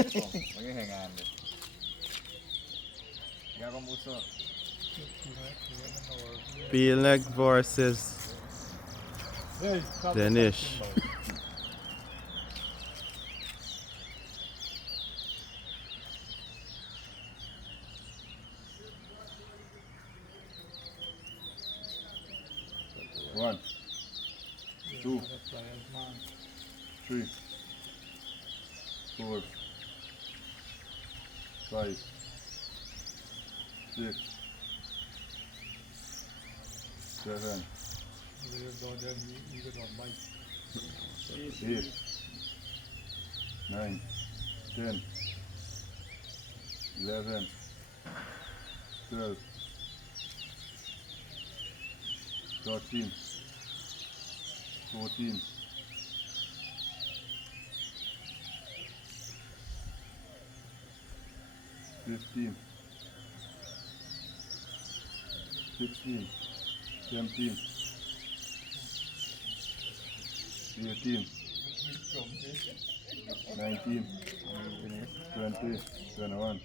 Maging hangaan deh. Ya kamu so. Peeleg versus Dinesh. 1, 2, 3, 4, 5, 6, 7, 8, 9, 10, 11, 12, 13, 14, 15, 16, 17, 18, 19, 20, 21,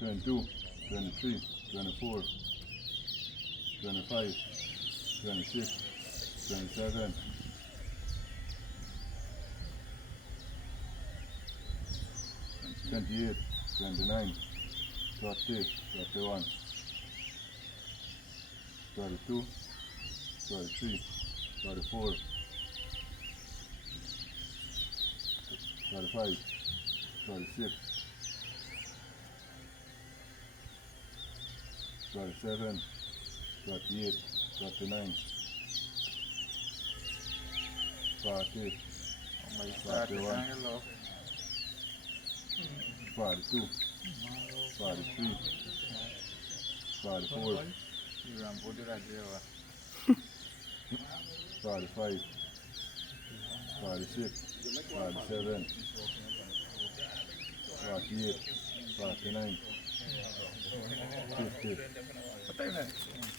22, 23, 24, 25, 26, 27, 28, 29, 30, 31, 32, 33, 34, 35, 36, 37, 38, 39, 40, 41, 42, 43, 44, 45, 46, 47, 48, 49, 50,